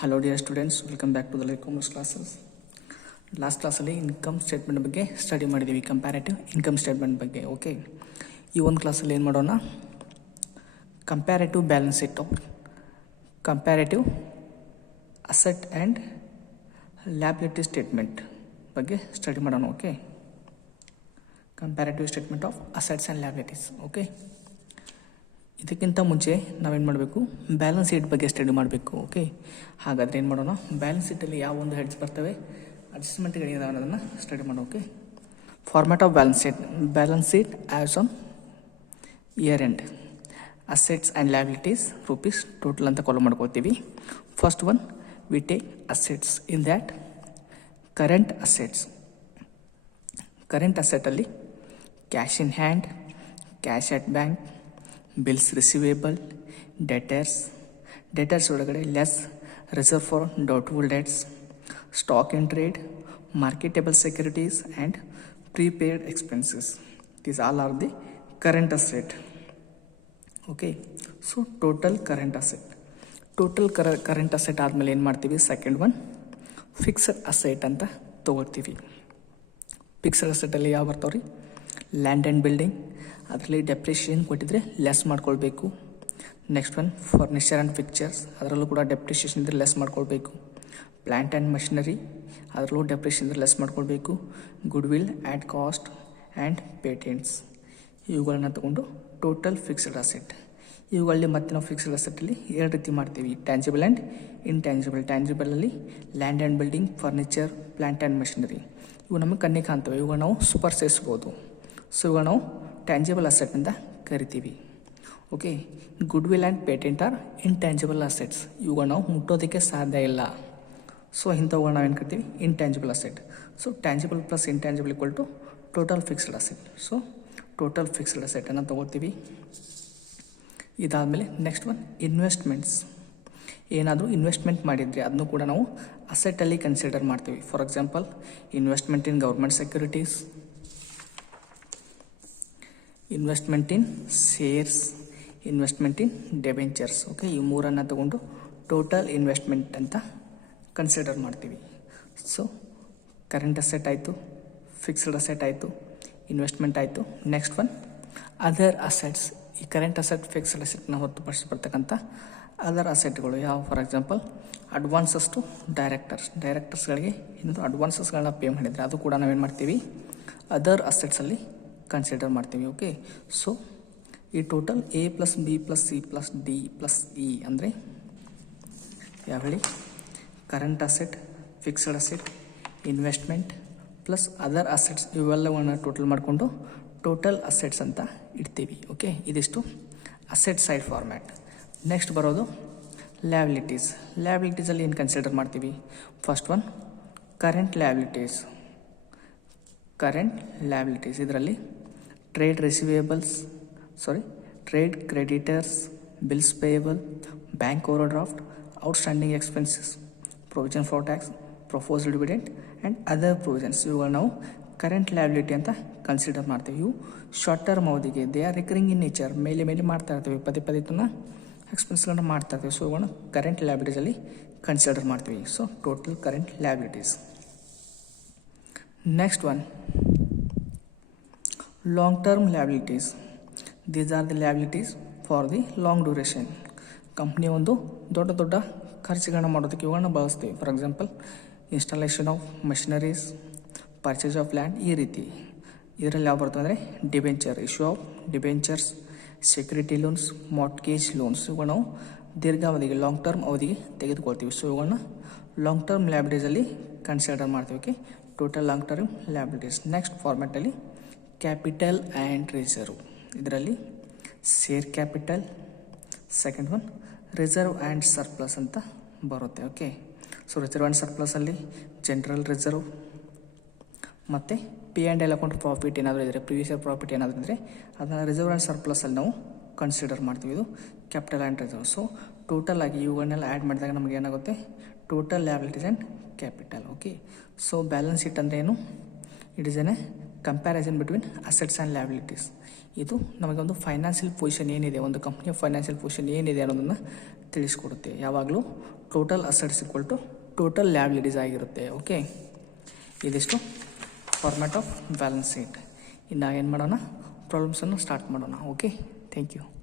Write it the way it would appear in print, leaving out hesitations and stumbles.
Hello dear students, welcome back to the live commerce classes. Last ಕ್ಲಾಸಲ್ಲಿ income statement ಬಗ್ಗೆ study ಮಾಡಿದ್ದೀವಿ, comparative income statement ಬಗ್ಗೆ. Okay, ಈ ಒಂದು ಕ್ಲಾಸಲ್ಲಿ ಏನು ಮಾಡೋಣ, comparative balance sheet, comparative asset and liability statement ಬಗ್ಗೆ ಸ್ಟಡಿ ಮಾಡೋಣ. Okay, comparative statement of assets and liabilities. Okay, ಇದಕ್ಕಿಂತ ಮುಂಚೆ ನಾವೇನು ಮಾಡಬೇಕು, ಬ್ಯಾಲೆನ್ಸ್ ಶೀಟ್ ಬಗ್ಗೆ ಸ್ಟಡಿ ಮಾಡಬೇಕು. ಓಕೆ, ಹಾಗಾದರೆ ಏನು ಮಾಡೋಣ, ಬ್ಯಾಲೆನ್ಸ್ ಶೀಟಲ್ಲಿ ಯಾವ ಒಂದು ಹೆಡ್ಸ್ ಬರ್ತವೆ, ಅಡ್ಜಸ್ಟ್ಮೆಂಟ್ಗಳಿದಾವೆ ಅನ್ನೋದನ್ನು ಸ್ಟಡಿ ಮಾಡೋಣ. Okay, format of balance sheet as on year end, assets and liabilities rupees total ಅಂತ ಕಾಲ್ ಮಾಡ್ಕೊಳ್ತೀವಿ. First one we take assets. In that current ಅಸೆಟ್ಟಲ್ಲಿ cash in hand, cash at bank, bills receivable, debtors ಒಳಗಡೆ less, reserve for doubtful debts, stock in trade, marketable securities and prepaid expenses. These all are the current asset. Okay, so total current asset ಆದಮೇಲೆ ಏನು ಮಾಡ್ತೀವಿ, second one fixed asset ಅಂತ ತೊಗೊಳ್ತೀವಿ. Fixed ಅಸೆಟಲ್ಲಿ ಯಾವ ಬರ್ತಾವೆ ರೀ, land and building, ಅದರಲ್ಲಿ depreciation ಕೊಟ್ಟಿದ್ರೆ ಲೆಸ್ ಮಾಡ್ಕೊಳ್ಬೇಕು. Next one furniture and pictures, ಅದರಲ್ಲೂ ಕೂಡ ಡೆಪ್ರಿಷಿಯೇಷನ್ ಇದ್ದರೆ ಲೆಸ್ ಮಾಡ್ಕೊಳ್ಬೇಕು. ಪ್ಲ್ಯಾಂಟ್ ಆ್ಯಂಡ್ ಮಷಿನರಿ, ಅದರಲ್ಲೂ ಡೆಪ್ರಿಷಿಯೇಷನ್ ಇದ್ದರೆ ಲೆಸ್ ಮಾಡ್ಕೊಳ್ಬೇಕು. Good will at cost and patents, ಇವುಗಳನ್ನ ತಗೊಂಡು ಟೋಟಲ್ ಫಿಕ್ಸ್ಡ್ ಅಸೆಟ್. ಇವುಗಳಲ್ಲಿ ಮತ್ತೆ ನಾವು ಫಿಕ್ಸ್ಡ್ ಅಸೆಟ್ಟಲ್ಲಿ ಎರಡು ರೀತಿ ಮಾಡ್ತೀವಿ, ಟ್ಯಾಂಜಿಬಲ್ ಆ್ಯಂಡ್ ಇಂಟ್ಯಾಂಜಿಬಲ್. ಟ್ಯಾಂಜಿಬಲಲ್ಲಿ land and building, furniture, plant and machinery, ಇವು ನಮಗೆ ಕಣ್ಣಿಗೆ ಕಾಣ್ತವೆ, ಇವುಗಳು ನಾವು ಸೇರಿಸ್ಬೋದು. ಸೊ ಇವುಗಳು ನಾವು ಟ್ಯಾಂಜಿಬಲ್ ಅಸೆಟ್ ಅಂತ ಕರಿತೀವಿ. Okay, goodwill and patent are intangible assets, ಇವುಗಳು ನಾವು ಮುಟ್ಟೋದಕ್ಕೆ ಸಾಧ್ಯ ಇಲ್ಲ. ಸೊ ಇಂಥವುಗಳು ನಾವೇನು ಕರಿತೀವಿ, intangible asset. So tangible plus intangible equal to total fixed asset. So total fixed ಅಸೆಟನ್ನು ತೊಗೋತೀವಿ. ಇದಾದಮೇಲೆ ನೆಕ್ಸ್ಟ್ ಒನ್ ಇನ್ವೆಸ್ಟ್ಮೆಂಟ್ಸ್. ಏನಾದರೂ ಇನ್ವೆಸ್ಟ್ಮೆಂಟ್ ಮಾಡಿದರೆ ಅದನ್ನು ಕೂಡ ನಾವು ಅಸೆಟಲ್ಲಿ ಕನ್ಸಿಡರ್ ಮಾಡ್ತೀವಿ. For example, investment in government securities, investment in shares, investment in debentures. Okay, ಈ ಮೂರನ್ನು ತಗೊಂಡು ಟೋಟಲ್ ಇನ್ವೆಸ್ಟ್ಮೆಂಟ್ ಅಂತ ಕನ್ಸಿಡರ್ ಮಾಡ್ತೀವಿ. ಸೊ ಕರೆಂಟ್ ಅಸೆಟ್ ಆಯಿತು, ಫಿಕ್ಸ್ಡ್ ಅಸೆಟ್ ಆಯಿತು, ಇನ್ವೆಸ್ಟ್ಮೆಂಟ್ ಆಯಿತು. Next one other assets. ಈ ಕರೆಂಟ್ ಅಸೆಟ್, ಫಿಕ್ಸ್ಡ್ ಅಸೆಟ್ನ ಹೊರತುಪಡಿಸಿ ಬರ್ತಕ್ಕಂಥ ಅದರ್ ಅಸೆಟ್ಗಳು ಯಾವ, ಫಾರ್ ಎಕ್ಸಾಂಪಲ್ ಅಡ್ವಾನ್ಸಸ್ ಟು ಡೈರೆಕ್ಟರ್ಸ್ಗಳಿಗೆ ಏನಾದರೂ ಅಡ್ವಾನ್ಸಸ್ಗಳನ್ನ ಪೇ ಮಾಡಿದರೆ ಅದು ಕೂಡ ನಾವೇನು ಮಾಡ್ತೀವಿ, ಅದರ್ ಅಸೆಟ್ಸಲ್ಲಿ ಕನ್ಸಿಡರ್ ಮಾಡ್ತೀವಿ. ಓಕೆ, ಸೊ ಈ total A plus B plus C plus D plus E ಅಂದರೆ ಯಾವ ಹೇಳಿ, current asset, fixed asset, investment plus other assets, ಇವೆಲ್ಲವನ್ನು ಟೋಟಲ್ ಮಾಡಿಕೊಂಡು ಟೋಟಲ್ ಅಸೆಟ್ಸ್ ಅಂತ ಇಡ್ತೀವಿ. ಓಕೆ, ಇದಿಷ್ಟು ಅಸೆಟ್ ಸೈಡ್ ಫಾರ್ಮ್ಯಾಟ್. ನೆಕ್ಸ್ಟ್ ಬರೋದು ಲ್ಯಾಬಿಲಿಟೀಸಲ್ಲಿ ಏನು ಕನ್ಸಿಡರ್ ಮಾಡ್ತೀವಿ, ಫಸ್ಟ್ ಒನ್ ಕರೆಂಟ್ ಲ್ಯಾಬಿಲಿಟೀಸ್. ಇದರಲ್ಲಿ trade creditors, bills payable, bank overdraft, outstanding expenses, provision for tax, proposed dividend and other provisions, ಇವುಗಳು ನಾವು ಕರೆಂಟ್ ಲ್ಯಾಬಿಲಿಟಿ ಅಂತ ಕನ್ಸಿಡರ್ ಮಾಡ್ತೀವಿ. ಇವು ಶಾರ್ಟ್ ಟರ್ಮ್ ಅವಧಿಗೆ, they are recurring in nature, ಮೇಲೆ ಮಾಡ್ತಾ ಇರ್ತೀವಿ, ಪದೇ ಎಕ್ಸ್ಪೆನ್ಸ್ಗಳನ್ನ ಮಾಡ್ತಾ ಇರ್ತೀವಿ. ಸೊ ಇವುಗಳನ್ನ ಕರೆಂಟ್ ಲ್ಯಾಬಿಲಿಟೀಸಲ್ಲಿ ಕನ್ಸಿಡರ್ ಮಾಡ್ತೀವಿ. So total current liabilities. Next one long term liabilities. These are the liabilities for the long duration. Company ಒಂದು ದೊಡ್ಡ ಖರ್ಚುಗಳನ್ನ ಮಾಡೋದಕ್ಕೆ ಇವುಗಳನ್ನ ಬಳಸ್ತೀವಿ. For example, installation of machineries, purchase of land, ಈ ರೀತಿ. ಇದರಲ್ಲಿ ಯಾವ ಬರ್ತದೆ ಅಂದರೆ issue of debentures, security loans, mortgage loans, ಇವುಗಳು ನಾವು ದೀರ್ಘಾವಧಿಗೆ, ಲಾಂಗ್ ಟರ್ಮ್ ಅವಧಿಗೆ ತೆಗೆದುಕೊಳ್ತೀವಿ. ಸೊ ಇವುಗಳನ್ನ ಲಾಂಗ್ ಟರ್ಮ್ ಲ್ಯಾಬಿಲಿಟೀಸಲ್ಲಿ ಕನ್ಸಿಡರ್ ಮಾಡ್ತೀವಿ. Okay, total long term liabilities. Next ಫಾರ್ಮ್ಯಾಟಲ್ಲಿ ಕ್ಯಾಪಿಟಲ್ ಆ್ಯಂಡ್ ರಿಸರ್ವ್. ಇದರಲ್ಲಿ share capital, second one reserve and surplus ಅಂತ ಬರುತ್ತೆ. ಓಕೆ, ಸೊ ರಿಸರ್ವ್ ಆ್ಯಂಡ್ ಸರ್ಪ್ಲಸಲ್ಲಿ ಜನರಲ್ ರಿಸರ್ವ್ ಮತ್ತು P&L ಅಕೌಂಟ್ ಪ್ರಾಫಿಟ್ ಏನಾದರೂ ಇದ್ದರೆ, ಪ್ರಿವಿಯಸ್ ಇಯರ್ ಪ್ರಾಫಿಟ್ ಏನಾದರೂ ಇದ್ದರೆ ಅದನ್ನು ರಿಸರ್ವ್ ಆ್ಯಂಡ್ ಸರ್ಪ್ಲಸಲ್ಲಿ ನಾವು ಕನ್ಸಿಡರ್ ಮಾಡ್ತೀವಿ. ಇದು capital and reserve. So total ಆಗಿ ಇವುಗಳನ್ನೆಲ್ಲ ಆ್ಯಡ್ ಮಾಡಿದಾಗ ನಮಗೆ ಏನಾಗುತ್ತೆ, total liabilities and capital. Okay, so balance sheet ಅಂದರೆ ಏನು, it is N comparison between assets and liabilities. ಇದು ನಮಗೊಂದು ಫೈನಾನ್ಷಿಯಲ್ ಪೊಸಿಷನ್ ಏನಿದೆ, ಒಂದು ಕಂಪ್ನಿಯ ಫೈನಾನ್ಷಿಯಲ್ ಪೊಸಿಷನ್ ಏನಿದೆ ಅನ್ನೋದನ್ನು ತಿಳಿಸ್ಕೊಡುತ್ತೆ. ಯಾವಾಗಲೂ total assets equal to total liabilities ಆಗಿರುತ್ತೆ. ಓಕೆ, ಇದಿಷ್ಟು ಫಾರ್ಮ್ಯಾಟ್ ಆಫ್ ಬ್ಯಾಲೆನ್ಸ್ ಶೀಟ್. ಇನ್ನು ಏನು ಮಾಡೋಣ, ಪ್ರಾಬ್ಲಮ್ಸನ್ನು ಸ್ಟಾರ್ಟ್ ಮಾಡೋಣ. Okay, thank you.